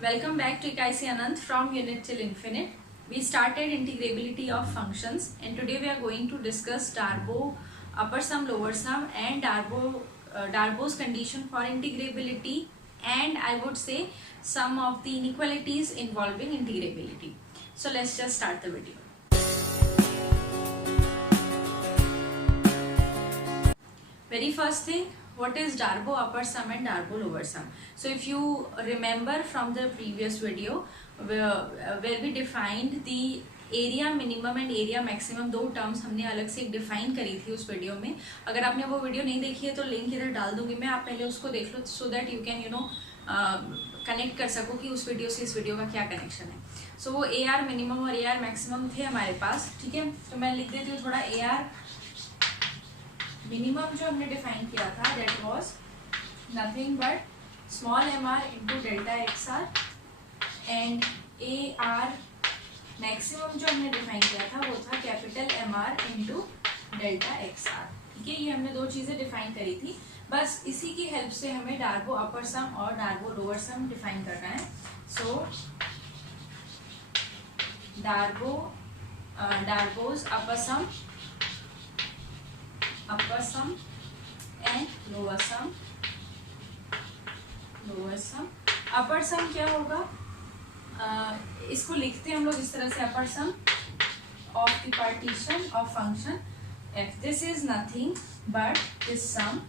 Welcome back to IC Anand from Unit till Infinite. We started integrability of functions and today we are going to discuss Darboux upper sum, lower sum and Darboux's condition for integrability, and I would say some of the inequalities involving integrability. So let's just start the video. Very first thing, what is Darboux upper sum and Darboux lower sum? So if you remember from the previous video where we defined the area minimum and area maximum, दो terms हमने अलग से define करी थी उस video में. अगर आपने वो वीडियो नहीं देखी है तो लिंक इधर डाल दूंगी मैं, आप पहले उसको देख लो so that you can connect कर सको कि उस वीडियो से इस वीडियो का क्या कनेक्शन है. सो वो ए आर मिनिमम और ए आर मैक्सिमम थे हमारे पास. ठीक है, तो मैं लिख देती हूँ थोड़ा. ए आर मिनिमम जो हमने डिफाइन किया था that was nothing but small M R into delta X R, and A R maximum जो हमने डिफाइन किया था वो था capital M R into delta X R. ठीक है, ये हमने दो चीज़ें डिफाइन करी थी. बस इसी की हेल्प से हमें डार्बो अपर सम और डार्बो लोअर सम डिफाइन करना है. सो डार्बोज अपर सम एंड लोअर सम. अपर सम क्या होगा, इसको लिखते हैं हम लोग इस तरह से. Upper sum of the partition of function f. This is nothing but this sum,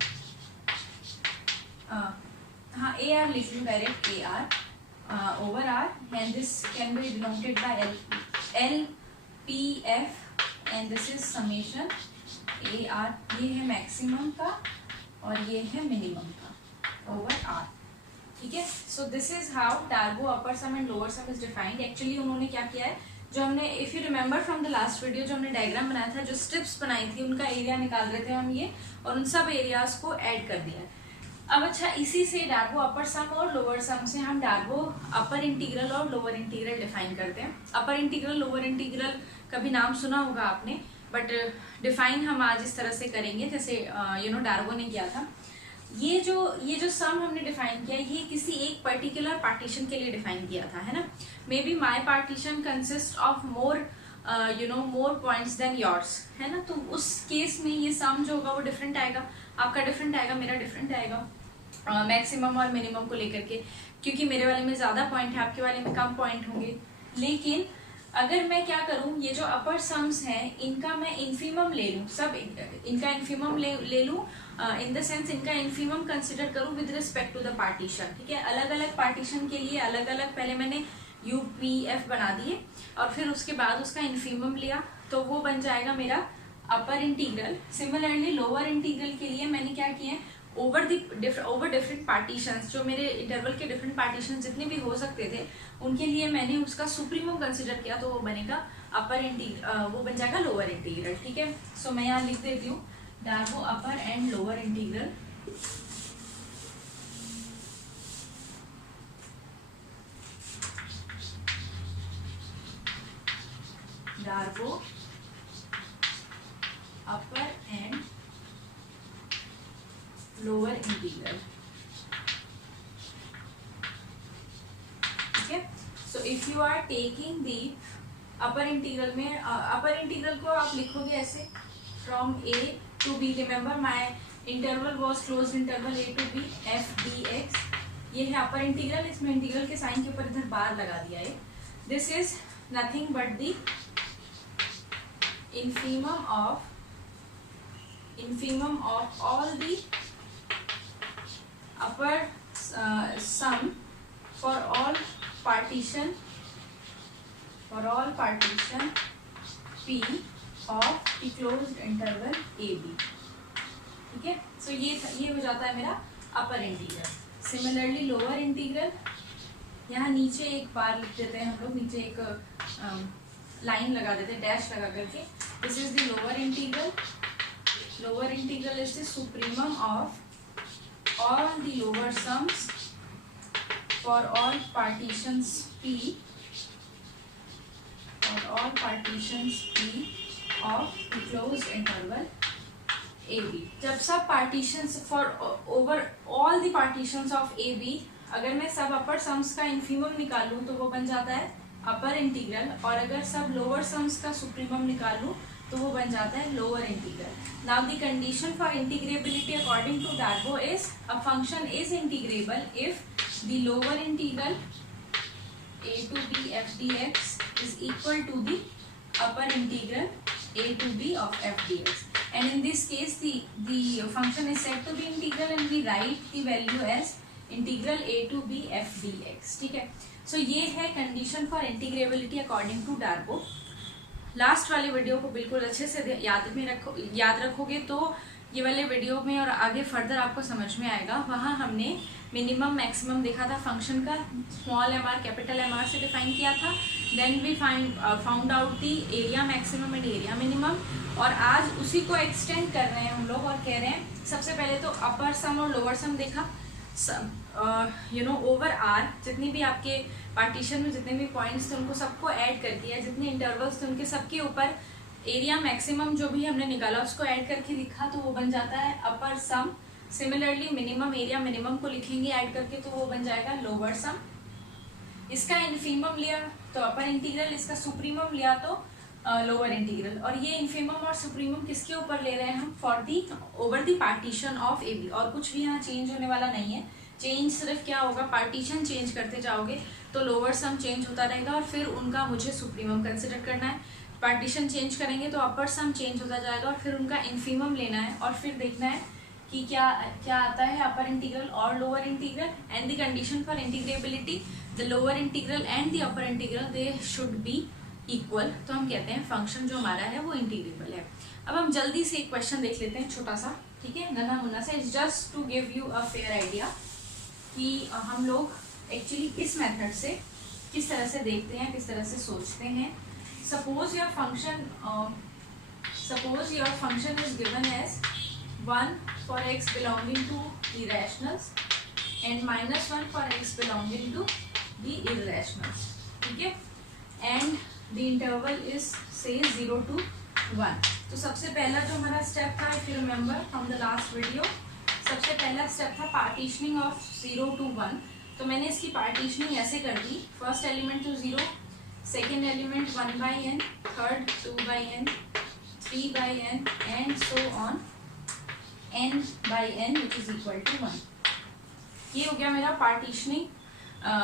हाँ ए आर लिख लूँ direct, a r over are, and this can be denoted by L P f, and this is summation a r. ये है maximum का और ये है minimum का ओवर आर. ठीक है, so this is how Darboux upper sum and lower sum is defined. Actually उन्होंने क्या किया है, जो हमने if you remember from the last video, जो हमने डायग्राम बनाया था, जो स्ट्रिप्स बनाई थी, उनका एरिया निकाल रहे थे हम ये, और उन सब एरियाज को ऐड कर दिया. अब अच्छा, इसी से डार्बो अपर सम और लोअर सम से हम डार्बो अपर इंटीग्रल और लोअर इंटीग्रल डिफाइन करते हैं. अपर इंटीग्रल लोअर इंटीग्रल का भी नाम सुना होगा आपने, बट डिफाइन हम आज इस तरह से करेंगे जैसे डार्बो ने किया था. ये जो सम हमने डिफाइन किया, ये किसी एक पर्टिकुलर पार्टीशन के लिए डिफाइन किया था, है ना. May be my partition consist of more points than yours, है ना. तो उस केस में ये सम जो होगा वो डिफरेंट आएगा. आपका डिफरेंट आएगा, मेरा डिफरेंट आएगा, मैक्सिमम और मिनिमम को लेकर के, क्योंकि मेरे वाले में ज्यादा पॉइंट है, आपके वाले में कम पॉइंट होंगे. लेकिन अगर मैं क्या करूं, ये जो अपर सम्स हैं इनका मैं इन्फीमम ले लूं, सब इनका इन्फीमम ले लूं, इन द सेंस इनका इन्फीमम कंसिडर करूं with respect to the partition. ठीक है, अलग अलग पार्टीशन के लिए अलग अलग पहले मैंने यू पी एफ बना दिए और फिर उसके बाद उसका इन्फीमम लिया, तो वो बन जाएगा मेरा upper integral. Similarly lower integral के लिए मैंने क्या किया है, ओवर डिफरेंट पार्टीशंस, जो मेरे इंटरवल के डिफरेंट पार्टीशंस जितने भी हो सकते थे उनके लिए मैंने उसका सुप्रीमम कंसिडर किया, तो वो बनेगा अपर इंटीग्रल, वो बन जाएगा लोअर इंटीग्रल. ठीक है, सो मैं यहाँ लिख देती हूँ Darboux upper and lower integral. Darboux upper and lower integral. ठीक है, so if you are taking the upper integral में, अपर इंटीग्रल को आप लिखोगे ऐसे from a to b. Remember my interval was closed interval a to b f d x. ये है upper integral, इसमें इंटीग्रल के साइन के ऊपर इधर बार लगा दिया है. This is nothing but the infimum of all the upper sum for all partition P of the closed interval AB. ठीक है, सो ये हो जाता है मेरा upper integral. Similarly lower integral, यहाँ नीचे एक बार लिख देते हैं हम लोग, नीचे एक लाइन लगा देते हैं डैश लगा करके. This is the lower integral. Lower integral is the supremum of all the lower sums for all partitions P of the closed interval AB. जब सब partitions for over all the partitions of AB अगर मैं सब अपर sums का infimum निकालूं तो वो बन जाता है अपर इंटीग्रल, और अगर सब लोअर सम्स का सुप्रीमम निकालूं तो वो बन जाता है lower integral. Now the condition for integrability according to Darboux is a function is integrable if the lower integral a to b f dx is equal to the upper integral a to b of f dx, and in this case the function is said to be integral and we write the value as integral a to b f dx। ठीक है, so ये है condition for integrability according to Darboux. Last वाले video को बिल्कुल अच्छे से याद रखोगे तो ये वाले वीडियो में और आगे फर्दर आपको समझ में आएगा। वहाँ हमने मिनिमम मैक्सिमम देखा था फंक्शन का, small M R capital M R से डिफाइन किया था। Then we found out the area maximum and area minimum, और आज उसी को एक्सटेंड कर रहे हैं हम लोग और कह रहे हैं सबसे पहले तो अपर सम और लोअर सम देखा, ओवर आर जितनी भी आपके पार्टीशन में जितने भी पॉइंट्स थे उनको सबको ऐड कर दिया, जितने इंटरवल्स थे उनके सबके ऊपर एरिया मैक्सिमम जो भी हमने निकाला उसको ऐड करके लिखा तो वो बन जाता है अपर सम। सिमिलरली मिनिमम एरिया मिनिमम को लिखेंगे ऐड करके तो वो बन जाएगा लोअर सम। इसका इनफीमम लिया तो अपर इंटीग्रल, इसका सुप्रीमम लिया तो लोअर इंटीग्रल, और ये इनफीमम और सुप्रीमम किसके ऊपर ले रहे हैं हम, for the over the partition of A B. और कुछ भी यहाँ चेंज होने वाला नहीं है, चेंज सिर्फ क्या होगा, पार्टीशन चेंज करते जाओगे तो लोअर सम चेंज होता रहेगा और फिर उनका मुझे सुप्रीमम कंसिडर करना है। पार्टीशन चेंज करेंगे तो अपर सम चेंज होता जाएगा और फिर उनका इनफीमम लेना है और फिर देखना है कि क्या आता है अपर इंटीग्रल और lower integral. And the condition for integrability, the lower integral and the upper integral they should be equal, तो हम कहते हैं फंक्शन जो हमारा है वो इंटीग्रेबल है। अब हम जल्दी से एक क्वेश्चन देख लेते हैं छोटा सा, ठीक है, नन्हा मुन्ना से, just to give you a fair idea कि हम लोग एक्चुअली इस मेथड से किस तरह से देखते हैं, किस तरह से सोचते हैं। Suppose your function is given as 1 for x belonging to the rationals and -1 for x belonging to the irrationals, ठीक है, and the interval is say 0 to 1। तो सबसे पहला जो हमारा स्टेप था, if you remember from the last video, सबसे पहला स्टेप था पार्टीशनिंग ऑफ 0 to 1। तो मैंने इसकी पार्टीशनिंग ऐसे कर दी, फर्स्ट एलिमेंट तो 0, second element 1/n, third 2/n, 3/n and so on n/n which is equal to 1। ये हो गया मेरा पार्टीशनिंग,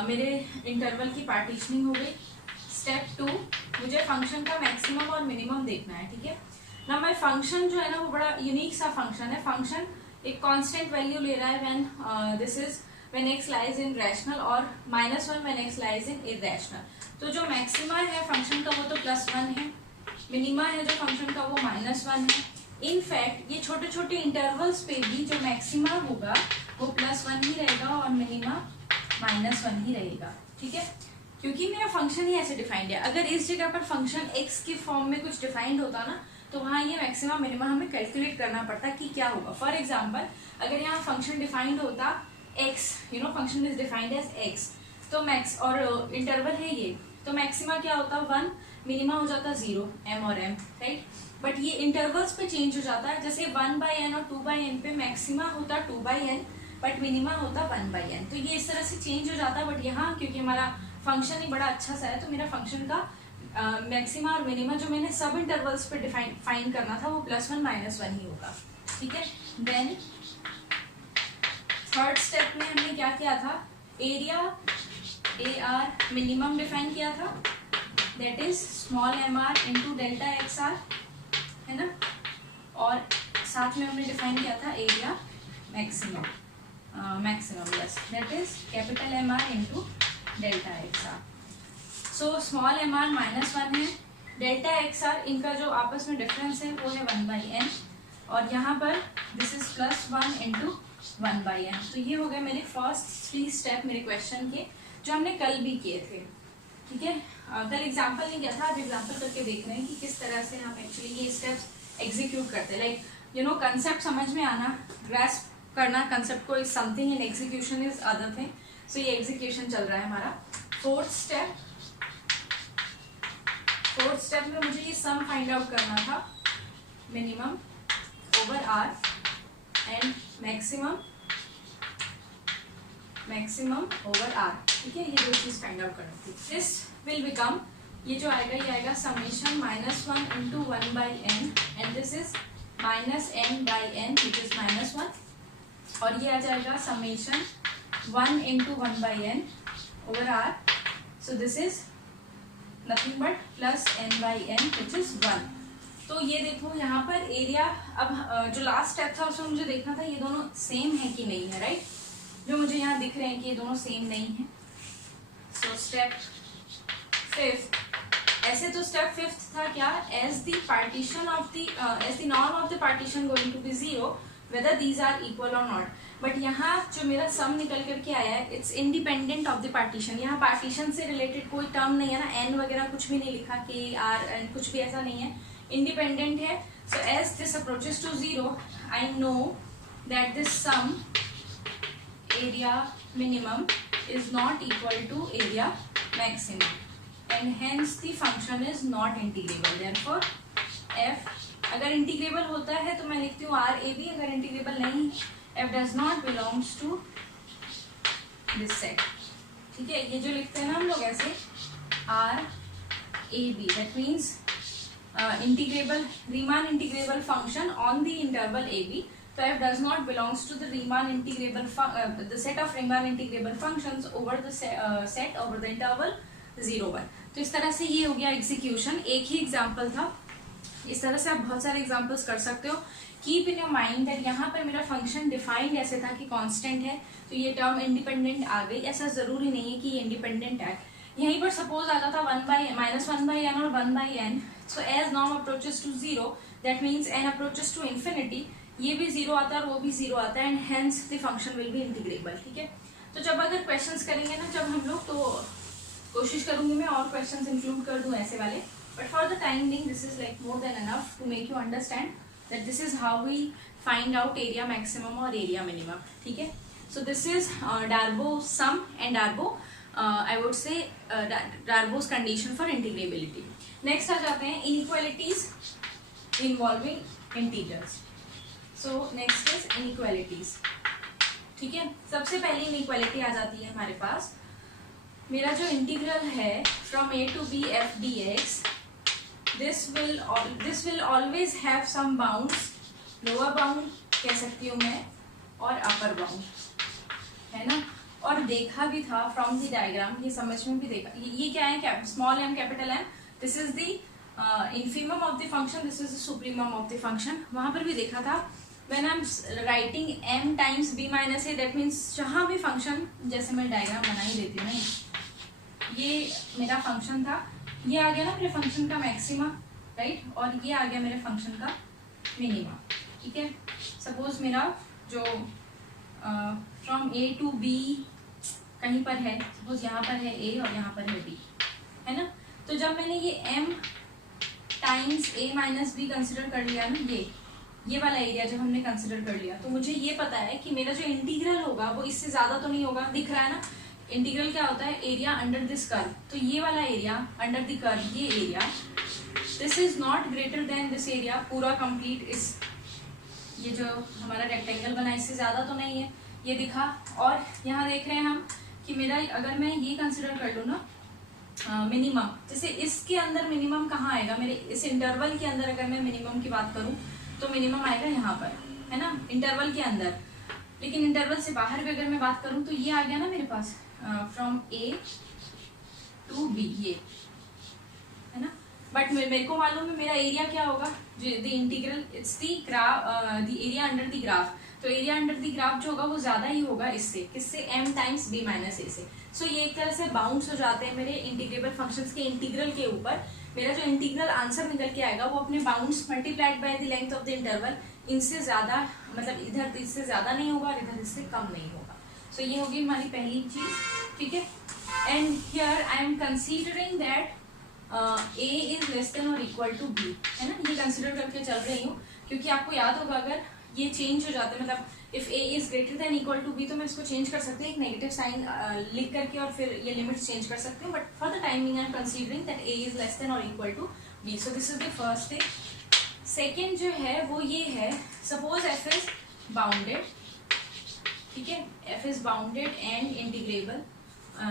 मेरे इंटरवल की पार्टीशनिंग हो गई। स्टेप 2, मुझे फंक्शन का मैक्सिमम और मिनिमम देखना है, ठीक है ना। मैं फंक्शन जो है ना वो बड़ा यूनिक सा फंक्शन है। फंक्शन एक कांस्टेंट वैल्यू ले रहा है when x lies in rational और -1 when x lies in irrational. तो जो मैक्सिमा है फंक्शन का वो तो +1 है, मिनिमा है जो फंक्शन का वो -1 है। इनफैक्ट ये छोटे छोटे इंटरवल्स पे भी जो मैक्सिमा होगा वो +1 ही रहेगा और मिनिमा -1 ही रहेगा, ठीक है, क्योंकि मेरा फंक्शन ही ऐसे डिफाइंड है। अगर इस जगह पर फंक्शन x के फॉर्म में कुछ डिफाइंड होता ना तो वहाँ ये मैक्सिमा मिनिमा हमें कैलकुलेट करना पड़ता कि क्या होगा। फॉर एग्जाम्पल अगर यहाँ फंक्शन डिफाइंड होता x, function is defined as x, तो मैक्स और इंटरवल है ये, तो मैक्सिमा क्या होता 1, मिनिमा हो जाता 0, m और m, राइट। बट ये इंटरवल्स पे चेंज हो जाता है, जैसे 1/n और 2/n पे मैक्सिमा होता 2/n बट मिनिमा होता 1/n, तो ये इस तरह से चेंज हो जाता है। बट यहाँ क्योंकि हमारा फंक्शन ही बड़ा अच्छा सा है तो मेरा फंक्शन का मैक्सिमा और मिनिमा जो मैंने सब इंटरवल्स पे फाइंड करना था वो +1 -1 ही होगा, ठीक है। देन थर्ड स्टेप में हमने क्या किया था, एरिया AR मिनिमम डिफाइन किया था, that is small mr into delta XR, है ना, और साथ में हमने डिफाइन किया था area maximum, yes, that is capital MR into delta XR। So small mr -1 है, डेल्टा XR इनका जो आपस में डिफरेंस है वो है 1/n, और यहाँ पर दिस इज +1 इंटू 1/n। तो ये हो गए मेरे फर्स्ट 3 स्टेप मेरे क्वेश्चन के जो हमने कल भी किए थे, ठीक है। कल एग्जाम्पल नहीं किया था, आज एग्जाम्पल करके देख रहे हैं कि किस तरह से हम एक्चुअली ये स्टेप्स एग्जीक्यूट करते हैं। लाइक कंसेप्ट समझ में आना, ग्रास्प करना कंसेप्ट को is something and execution is other thing. So ये एग्जीक्यूशन चल रहा है हमारा। फोर्थ स्टेप में मुझे ये सम फाइंड आउट करना था, minimum over are and maximum maximum over are, ठीक है, ये दो चीज फाइंड आउट करनी थी. दिस विल बिकम, ये जो आएगा ये आएगा summation -1 into 1/n and this is -n/n which is -1 और ये आ जाएगा summation 1 into 1/n over R. So this is nothing but +n/n which is 1. तो ये देखो यहाँ पर एरिया, अब जो लास्ट स्टेप था उसमें मुझे देखना था ये दोनों सेम है कि नहीं है, राइट. जो मुझे यहाँ दिख रहे हैं कि ये दोनों सेम नहीं है. सो स्टेप 5th, ऐसे तो स्टेप 5th था क्या, as the partition of the as the norm of the partition going to be 0 whether these are equal और नॉट. बट यहाँ जो मेरा सम निकल करके आया है it's independent of the partition. यहाँ पार्टीशन से रिलेटेड कोई टर्म नहीं है ना, एन वगैरह कुछ भी नहीं लिखा, के आर एन कुछ भी ऐसा नहीं है, इंडिपेंडेंट है. So as this approaches to 0 I know that this sum area minimum is not equal to area maximum and hence the function is not integrable. Therefore f अगर इंटीग्रेबल होता है तो मैं लिखती हूँ आर ए बी, अगर integrable नहीं f does not belongs to this set. ठीक है, ये जो लिखते हैं ना हम लोग ऐसे R A B, that means integrable Riemann integrable function on the interval A B. So f does not belongs to the Riemann integrable the set of Riemann integrable functions over the set over the interval 0 1. तो इस तरह से ये हो गया execution. एक ही example था, इस तरह से आप बहुत सारे एग्जांपल्स कर सकते हो. Keep in your mind that यहाँ पर मेरा फंक्शन डिफाइंड ऐसे था कि कांस्टेंट है तो ये टर्म इंडिपेंडेंट आ गई. ऐसा जरूरी नहीं है कि ये इंडिपेंडेंट है. यहीं पर सपोज आता था -1/n और 1/n. So as norm approaches to 0 that means n approaches to infinity, ये भी 0 आता है और वो भी 0 आता है and hence the function will be integrable. ठीक है, तो जब अगर क्वेश्चंस करेंगे ना जब हम लोग, तो कोशिश करूंगी मैं और क्वेश्चंस इंक्लूड कर दूं ऐसे वाले. But for the time being this is like more than enough to make you understand that this is how we find out area maximum और एरिया मिनिमम. ठीक है, so this is Darboux sum and Darboux I would say Darboux's condition for integrability. Next आ जाते हैं inequalities involving integers. So next is inequalities. ठीक है, सबसे पहली इनइक्वालिटी आ जाती है हमारे पास, मेरा जो इंटीग्रल है from a to b f dx, this will always have some bounds. Lower bound कह सकती हूँ मैं और अपर बाउंड, है ना. और देखा भी था फ्रॉम द डायग्राम, ये समझ में भी देखा. ये क्या है, small m capital M, this is the infimum of the function, this is the supremum of the function. वहाँ पर भी देखा था when I'm writing m times b minus a, that means जहाँ भी फंक्शन, जैसे मैं डायग्राम बना ही देती हूँ ना, ये मेरा फंक्शन था, ये आ गया ना मेरे फंक्शन का मैक्सिमा, राइट, और ये आ गया मेरे फंक्शन का मिनिमा. ठीक है, सपोज मेरा जो फ्रॉम a to b कहीं पर है, सपोज यहाँ पर है a और यहाँ पर है b, है ना. तो जब मैंने ये m times a minus be consider कर लिया ना, ये वाला एरिया जब हमने कंसिडर कर लिया, तो मुझे ये पता है कि मेरा जो इंटीग्रल होगा वो इससे ज्यादा तो नहीं होगा. दिख रहा है ना, इंटीग्रल क्या होता है, एरिया अंडर दिस कर्व. तो ये वाला एरिया अंडर द कर्व, ये area, this is not greater than this area, पूरा कंप्लीट इस, ये जो हमारा रेक्टेंगल बना इससे ज्यादा तो नहीं है, ये दिखा. और यहाँ देख रहे हैं हम कि मेरा, अगर मैं ये कंसिडर कर लूँ ना मिनिमम, जैसे इसके अंदर मिनिमम कहाँ आएगा, मेरे इस इंटरवल के अंदर अगर मैं मिनिमम की बात करूँ तो मिनिमम आएगा यहाँ पर, है ना, इंटरवल के अंदर. लेकिन इंटरवल से बाहर भी अगर मैं बात करूँ तो ये आ गया ना मेरे पास फ्रॉम a to b, ये है ना. बट मेरे को मालूम है मेरा एरिया क्या होगा, the integral it's the graph, the area under the graph. तो एरिया अंडर द ग्राफ जो होगा वो ज्यादा ही होगा इससे, किससे, m times b minus a से. सो ये एक तरह से बाउंड्स हो जाते हैं मेरे इंटीग्रेबल फंक्शंस के इंटीग्रल के ऊपर. मेरा जो इंटीग्रल आंसर निकल के आएगा वो अपने bounds multiplied by the length of the interval, इनसे ज्यादा, मतलब इधर इससे ज्यादा नहीं होगा और इधर इससे कम नहीं होगा. सो ये होगी हमारी पहली चीज. ठीक है, and here I am considering that a is less than और इक्वल टू b, है ना. ये कंसीडर करके चल रही हूँ क्योंकि आपको याद होगा अगर ये चेंज हो जाता है, मतलब if a is greater than equal to b, तो मैं इसको चेंज कर सकती हूँ एक नेगेटिव साइन लिख करके और फिर ये लिमिट्स चेंज कर सकती हूँ. But for the timing I am considering that a is less than और equal to b. So this is the first thing. Second जो है वो ये है, सपोज f इज बाउंडेड ठीक है, f is bounded and integrable,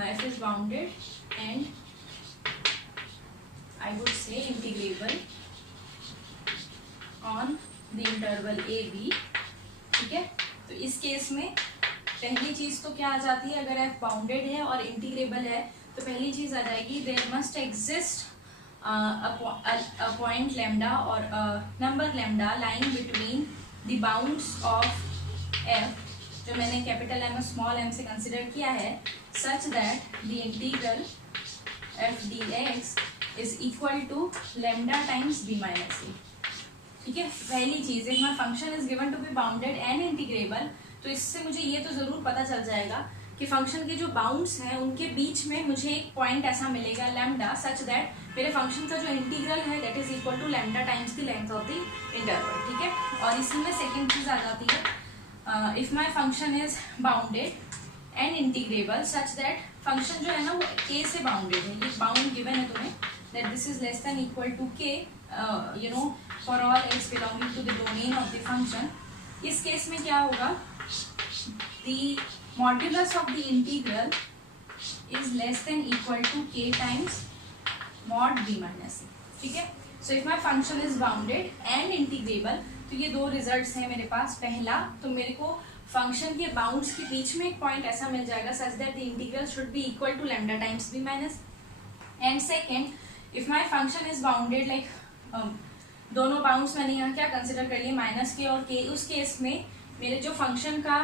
f is bounded and I would say integrable on the interval A B. ठीक है, तो इस केस में पहली चीज तो क्या आ जाती है, अगर f बाउंडेड है और इंटीग्रेबल है तो पहली चीज आ जाएगी there must exist a point lambda or a number lambda lying between the bounds of f, जो मैंने कैपिटल एम और स्मॉल एम से कंसिडर किया है, such that the integral f dx is equal to lambda times b minus a। ठीक है, पहली चीज है हमारा function is given to be bounded and integrable, तो इससे मुझे ये तो जरूर पता चल जाएगा कि फंक्शन के जो बाउंड्स हैं उनके बीच में मुझे एक पॉइंट ऐसा मिलेगा लैम्डा, सच दैट मेरे फंक्शन का जो इंटीग्रल है that is equal to lambda times the length of the interval. ठीक है, और इसी में सेकंड चीज आ जाती है if my function is bounded and integrable such that function जो है ना वो k से बाउंडेड है, ये बाउंड गिवन है तुम्हें that this is less than equal to k you know for all x belonging to the domain of the function. इस केस में क्या होगा, the modulus of the integral is less than equal to k times mod b minus a। ठीक है, so if my function is bounded and integrable, तो ये दो results हैं मेरे पास। पहला तो मेरे को फंक्शन के बाउंड्स के बीच में एक पॉइंट ऐसा मिल जाएगा such that the integral should be equal to lambda times b minus. And second if my function is bounded like दोनों बाउंड्स मैंने यहाँ क्या कंसिडर कर लिए माइनस के और k, उस केस में मेरे जो फंक्शन का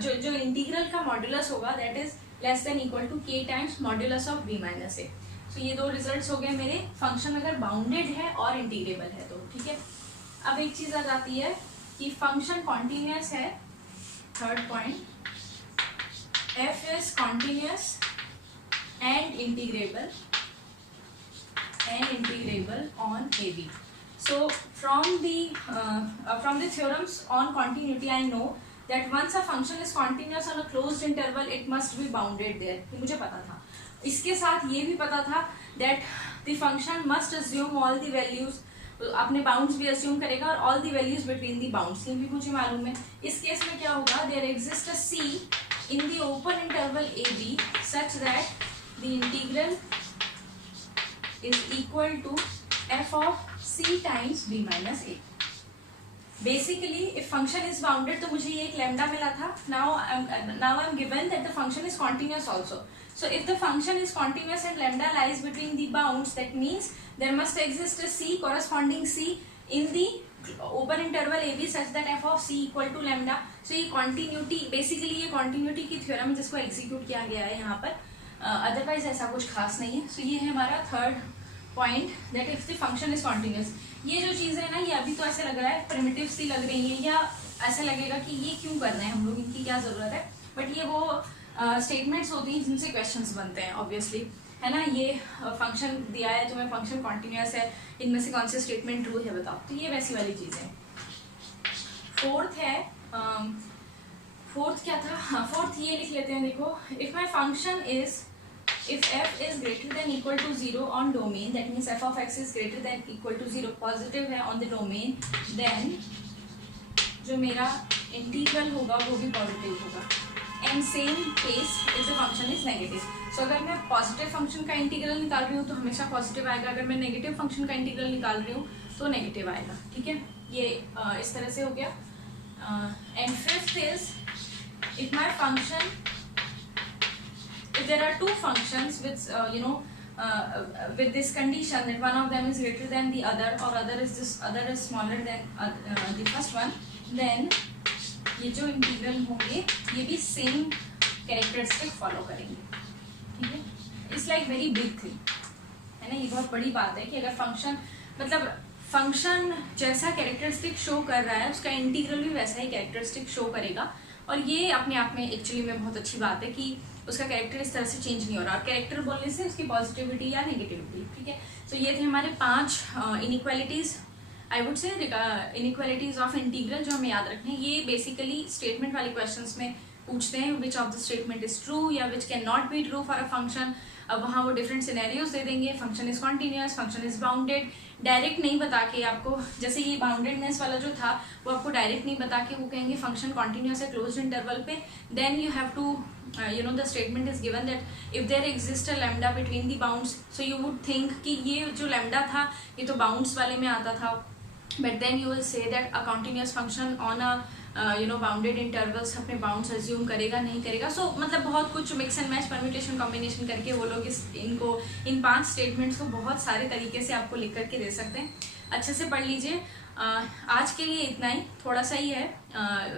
जो इंटीग्रल का मॉड्यूलस होगा that is less than equal to k times modulus of b minus a। तो ये दो रिजल्ट्स हो गए मेरे फंक्शन अगर बाउंडेड है और इंटीग्रेबल है तो। ठीक है, अब एक चीज आ जाती है कि फंक्शन कॉन्टिन्यूअस है, third point, f is continuous and integrable on AB। So from the theorems on continuity I know that once a function is continuous on a closed interval it must be bounded there, ये मुझे पता था। इसके साथ ये भी पता था that the function must assume all the values, अपने बाउंड्स भी assume करेगा और all the values between the bounds, ये भी मुझे मालूम है। इस केस में क्या होगा, there exists a c in the open interval AB such that the integral is equal to f of c times b minus a। Basically, if function is bounded, तो मुझे ये एक lambda मिला था। Now I'm given that the function is continuous also. So if the function is continuous and lambda lies between the bounds, that means there must exist a c corresponding c in the open interval AB such that f of c equal to lambda। So ये continuity, basically ये continuity की theorem जिसको execute किया गया है यहाँ पर, otherwise ऐसा कुछ खास नहीं है। So ये है हमारा third point that if the function is continuous। ये जो चीज़ है ना, ये अभी तो ऐसे लग रहा है प्रिमिटिव सी लग रही है या ऐसे लगेगा कि ये क्यों कर रहे हैं हम लोग, इनकी क्या ज़रूरत है, बट ये वो स्टेटमेंट्स होती हैं जिनसे क्वेश्चंस बनते हैं ऑब्वियसली, है ना। ये फंक्शन दिया है तुम्हें, फंक्शन कॉन्टिन्यूस है, इनमें से कौन से स्टेटमेंट ट्रू है बताओ, तो ये वैसी वाली चीज़ है। फोर्थ है, फोर्थ क्या था, हाँ फोर्थ ये लिख लेते हैं, देखो if my function is if f is greater than equal to 0 on domain, that means f of x is greater than equal to 0 positive है on the domain, then जो मेरा इंटीग्रल होगा वो भी पॉजिटिव होगा। And same case if the function is negative. So अगर मैं positive function का इंटीग्रल निकाल रही हूँ तो हमेशा पॉजिटिव आएगा, अगर मैं नेगेटिव फंक्शन का इंटीग्रल निकाल रही हूँ तो नेगेटिव आएगा। ठीक है, ये इस तरह से हो गया। And fifth is if my function, if there are two functions with with this condition that one of them is greater than the other or other is smaller than the first one, then ये जो integral होंगे ये भी same characteristic follow करेंगे। ठीक है, it's like very big thing, है ना, ये बहुत बड़ी बात है कि अगर फंक्शन मतलब फंक्शन जैसा कैरेक्टरिस्टिक शो कर रहा है उसका इंटीग्रल भी वैसा ही कैरेक्टरिस्टिक शो करेगा। और ये अपने आप में एक्चुअली में बहुत अच्छी बात है कि उसका कैरेक्टर इस तरह से चेंज नहीं हो रहा, और कैरेक्टर बोलने से उसकी पॉजिटिविटी या नेगेटिविटी। ठीक है, तो ये थे हमारे 5 इनइक्वालिटीज, आई वुड से इनइक्वालिटीज ऑफ इंटीग्रल जो हमें याद रखने हैं। ये बेसिकली स्टेटमेंट वाले क्वेश्चंस में पूछते हैं which of the statement is true या which can not be true for a function, अब वहाँ वो डिफरेंट सिनेरियोज दे देंगे, function is continuous, function is bounded, direct नहीं बता के आपको, जैसे ये बाउंडेडनेस वाला जो था वो आपको डायरेक्ट नहीं बता के वो कहेंगे फंक्शन कॉन्टिन्यूस है क्लोज्ड इंटरवल पे, then you have to the statement is given that if there exists a lambda between the bounds, so you would think कि ये जो lambda था ये तो bounds वाले में आता था, but then you will say that a continuous function on a bounded intervals अपने बाउंड्स अज्यूम करेगा नहीं करेगा. सो मतलब बहुत कुछ mix and match permutation combination करके वो लोग इनको इन 5 स्टेटमेंट्स को बहुत सारे तरीके से आपको लिख करके दे सकते हैं. अच्छे से पढ़ लीजिए. आज के लिए इतना ही, थोड़ा सा ही है.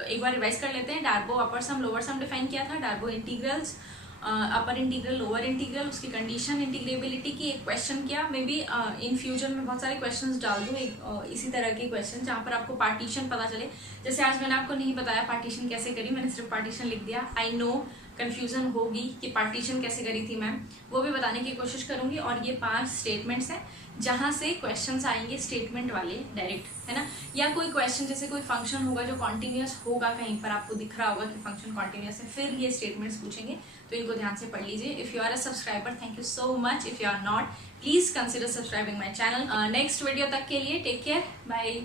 एक बार रिवाइज कर लेते हैं. Darboux upper some lower sum define किया था, Darboux integrals, upper integral lower integral, उसकी कंडीशन, इंटीग्रेबिलिटी की एक क्वेश्चन किया. मे बी इन फ्यूचर में बहुत सारे क्वेश्चंस डाल दूँ इसी तरह के क्वेश्चन जहाँ पर आपको पार्टीशन पता चले. जैसे आज मैंने आपको नहीं बताया पार्टीशन कैसे करी, मैंने सिर्फ पार्टीशन लिख दिया. आई नो कंफ्यूजन होगी कि पार्टीशन कैसे करी थी मैम, वो भी बताने की कोशिश करूंगी. और ये 5 स्टेटमेंट्स हैं जहाँ से क्वेश्चंस आएंगे स्टेटमेंट वाले डायरेक्ट, है ना. या कोई क्वेश्चन जैसे कोई फंक्शन होगा जो कॉन्टिन्यूस होगा, कहीं पर आपको दिख रहा होगा कि फंक्शन कॉन्टिन्यूस है, फिर ये स्टेटमेंट्स पूछेंगे. तो इनको ध्यान से पढ़ लीजिए. If you are a subscriber, thank you so much. If you are not, please consider subscribing my channel. Next video तक के लिए टेक केयर, बाय.